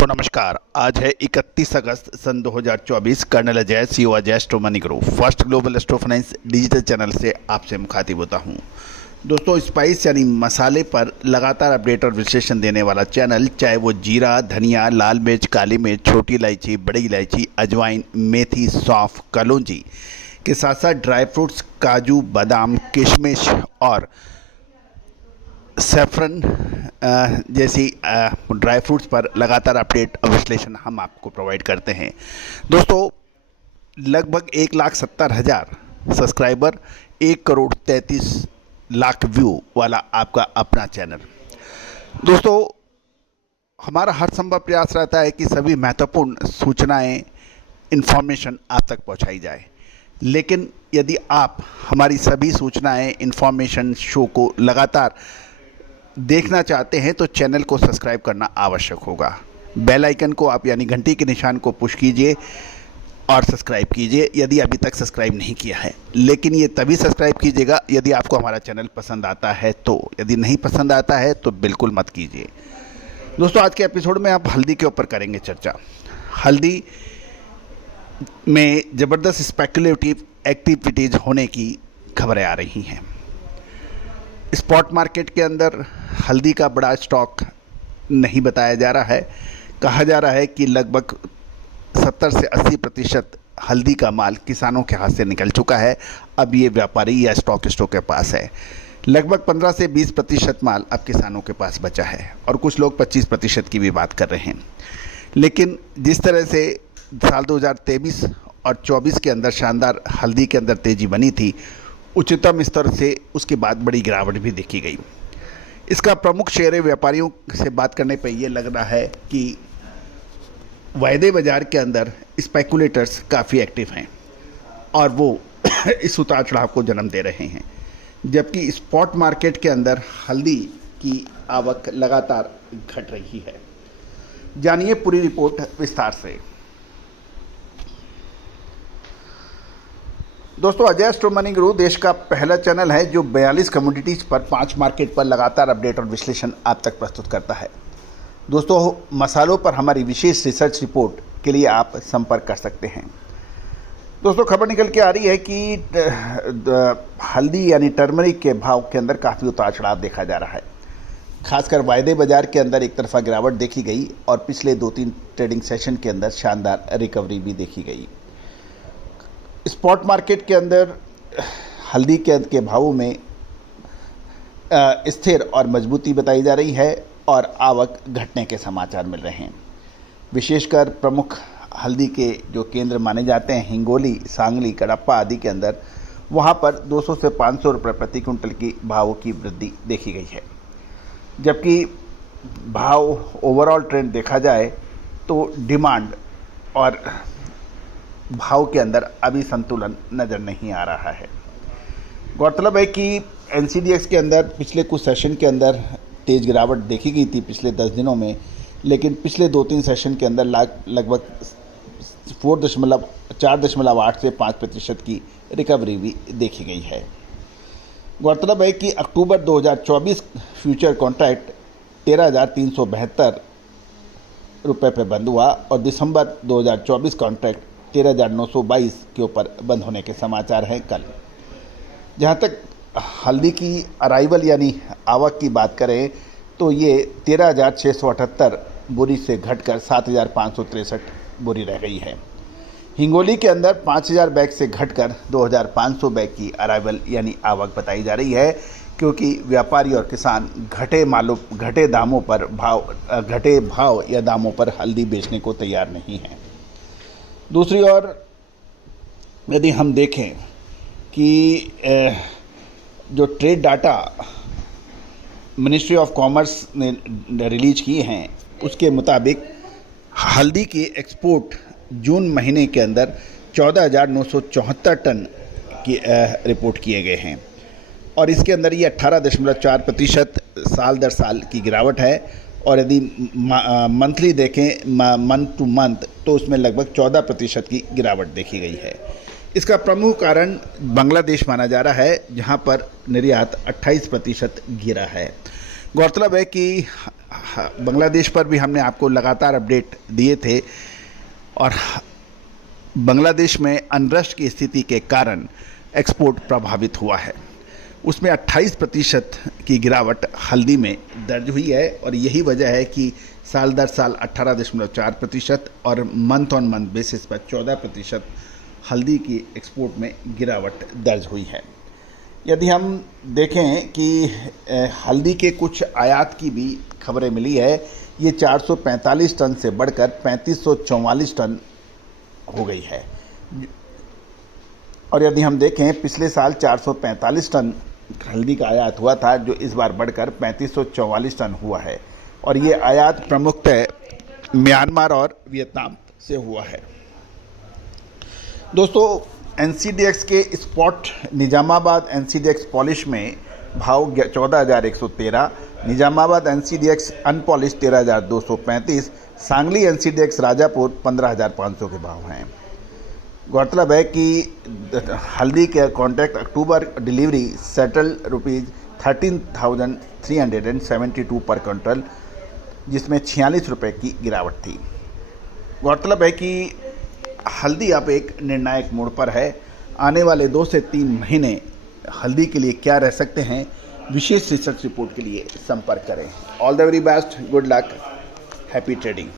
दोस्तों नमस्कार। आज है 31 अगस्त सन 2024। Colonel Ajay, CEO Ajay astro money group first global astro finance digital channel से आपसे मुखातिब होता हूं। दोस्तों, स्पाइस यानी मसाले पर लगातार अपडेट और विश्लेषण देने वाला चैनल, चाहे वो जीरा, धनिया, लाल मिर्च, काली मिर्च, छोटी इलायची, बड़ी इलायची, अजवाइन, मेथी, सौंफ, कलौंजी के साथ साथ ड्राई फ्रूट्स, काजू, बादाम, किशमिश और सैफरन जैसी ड्राई फ्रूट्स पर लगातार अपडेट और विश्लेषण हम आपको प्रोवाइड करते हैं। दोस्तों, लगभग 1,70,000 सब्सक्राइबर, 1,33,00,000 व्यू वाला आपका अपना चैनल। दोस्तों, हमारा हर संभव प्रयास रहता है कि सभी महत्वपूर्ण सूचनाएं, इन्फॉर्मेशन आप तक पहुंचाई जाए, लेकिन यदि आप हमारी सभी सूचनाएं, इन्फॉर्मेशन शो को लगातार देखना चाहते हैं तो चैनल को सब्सक्राइब करना आवश्यक होगा। बेल आइकन को आप यानी घंटी के निशान को पुश कीजिए और सब्सक्राइब कीजिए यदि अभी तक सब्सक्राइब नहीं किया है। लेकिन ये तभी सब्सक्राइब कीजिएगा यदि आपको हमारा चैनल पसंद आता है तो। यदि नहीं पसंद आता है तो बिल्कुल मत कीजिए। दोस्तों, आज के एपिसोड में आप हल्दी के ऊपर करेंगे चर्चा। हल्दी में ज़बरदस्त स्पेकुलेटिव एक्टिविटीज़ होने की खबरें आ रही हैं। स्पॉट मार्केट के अंदर हल्दी का बड़ा स्टॉक नहीं बताया जा रहा है। कहा जा रहा है कि लगभग 70 से 80% हल्दी का माल किसानों के हाथ से निकल चुका है। अब ये व्यापारी या स्टॉकिस्टों के पास है। लगभग 15 से 20% माल अब किसानों के पास बचा है और कुछ लोग 25% की भी बात कर रहे हैं। लेकिन जिस तरह से साल 2023 और 24 के अंदर शानदार हल्दी के अंदर तेज़ी बनी थी, उच्चतम स्तर से उसके बाद बड़ी गिरावट भी देखी गई। इसका प्रमुख शेयर व्यापारियों से बात करने पर यह लग रहा है कि वायदे बाज़ार के अंदर स्पेकुलेटर्स काफ़ी एक्टिव हैं और वो इस उतार चढ़ाव को जन्म दे रहे हैं, जबकि स्पॉट मार्केट के अंदर हल्दी की आवक लगातार घट रही है। जानिए पूरी रिपोर्ट विस्तार से। दोस्तों, अजय एस्ट्रो मनी गुरु देश का पहला चैनल है जो 42 कमोडिटीज़ पर 5 मार्केट पर लगातार अपडेट और विश्लेषण आप तक प्रस्तुत करता है। दोस्तों, मसालों पर हमारी विशेष रिसर्च रिपोर्ट के लिए आप संपर्क कर सकते हैं। दोस्तों, खबर निकल के आ रही है कि हल्दी यानी टर्मरिक के भाव के अंदर काफ़ी उतार चढ़ाव देखा जा रहा है। खासकर वायदे बाजार के अंदर एक तरफा गिरावट देखी गई और पिछले 2-3 ट्रेडिंग सेशन के अंदर शानदार रिकवरी भी देखी गई। स्पॉट मार्केट के अंदर हल्दी के भावों में स्थिर और मजबूती बताई जा रही है और आवक घटने के समाचार मिल रहे हैं। विशेषकर प्रमुख हल्दी के जो केंद्र माने जाते हैं, हिंगोली, सांगली, कडप्पा आदि के अंदर, वहां पर 200 से 500 रुपये प्रति क्विंटल की भावों की वृद्धि देखी गई है। जबकि भाव ओवरऑल ट्रेंड देखा जाए तो डिमांड और भाव के अंदर अभी संतुलन नज़र नहीं आ रहा है। गौरतलब है कि एनसीडीएक्स के अंदर पिछले कुछ सेशन के अंदर तेज़ गिरावट देखी गई थी पिछले 10 दिनों में, लेकिन पिछले 2-3 सेशन के अंदर लगभग 4.8 से 5% की रिकवरी भी देखी गई है। गौरतलब है कि अक्टूबर 2024 फ्यूचर कॉन्ट्रैक्ट 13,372 रुपये पर बंद हुआ और दिसंबर 2024 कॉन्ट्रैक्ट 13,922 के ऊपर बंद होने के समाचार हैं कल। जहाँ तक हल्दी की अराइवल यानी आवक की बात करें तो ये 13,678 बोरी से घटकर 7,563 बोरी रह गई है। हिंगोली के अंदर 5,000 बैग से घटकर 2,500 बैग की अराइवल यानी आवक बताई जा रही है, क्योंकि व्यापारी और किसान घटे भाव या दामों पर हल्दी बेचने को तैयार नहीं हैं। दूसरी ओर यदि हम देखें कि जो trade data ministry of commerce ने रिलीज किए हैं, उसके मुताबिक हल्दी के एक्सपोर्ट जून महीने के अंदर 14,974 टन की रिपोर्ट किए गए हैं और इसके अंदर ये 18.4% साल दर साल की गिरावट है। और यदि मंथली देखें, मंथ टू मंथ, तो उसमें लगभग 14% की गिरावट देखी गई है। इसका प्रमुख कारण बांग्लादेश माना जा रहा है, जहां पर निर्यात 28% गिरा है। गौरतलब है कि बांग्लादेश पर भी हमने आपको लगातार अपडेट दिए थे और बांग्लादेश में अनरेस्ट की स्थिति के कारण एक्सपोर्ट प्रभावित हुआ है। उसमें 28% की गिरावट हल्दी में दर्ज हुई है और यही वजह है कि साल दर साल 18.4% और मंथ ऑन मंथ बेसिस पर 14% हल्दी की एक्सपोर्ट में गिरावट दर्ज हुई है। यदि हम देखें कि हल्दी के कुछ आयात की भी खबरें मिली है, ये 445 टन से बढ़कर 3544 टन हो गई है। और यदि हम देखें पिछले साल 445 टन हल्दी का आयात हुआ था, जो इस बार बढ़कर 3544 टन हुआ है और ये आयात प्रमुखतः म्यांमार और वियतनाम से हुआ है। दोस्तों, NCDX के स्पॉट निजामाबाद NCDX पॉलिश में भाव 14,113, Nizamabad NCDX unpolished 13,235, Sangli NCDX Rajapur 15,500 के भाव हैं। गौरतलब है कि हल्दी के कॉन्ट्रैक्ट अक्टूबर डिलीवरी सेटल ₹13,372 पर क्विंटल, जिसमें 46 रुपये की गिरावट थी। गौरतलब है कि हल्दी अब एक निर्णायक मोड़ पर है। आने वाले 2 से 3 महीने हल्दी के लिए क्या रह सकते हैं, विशेष रिसर्च रिपोर्ट के लिए संपर्क करें। All the very best, good luck, happy trading.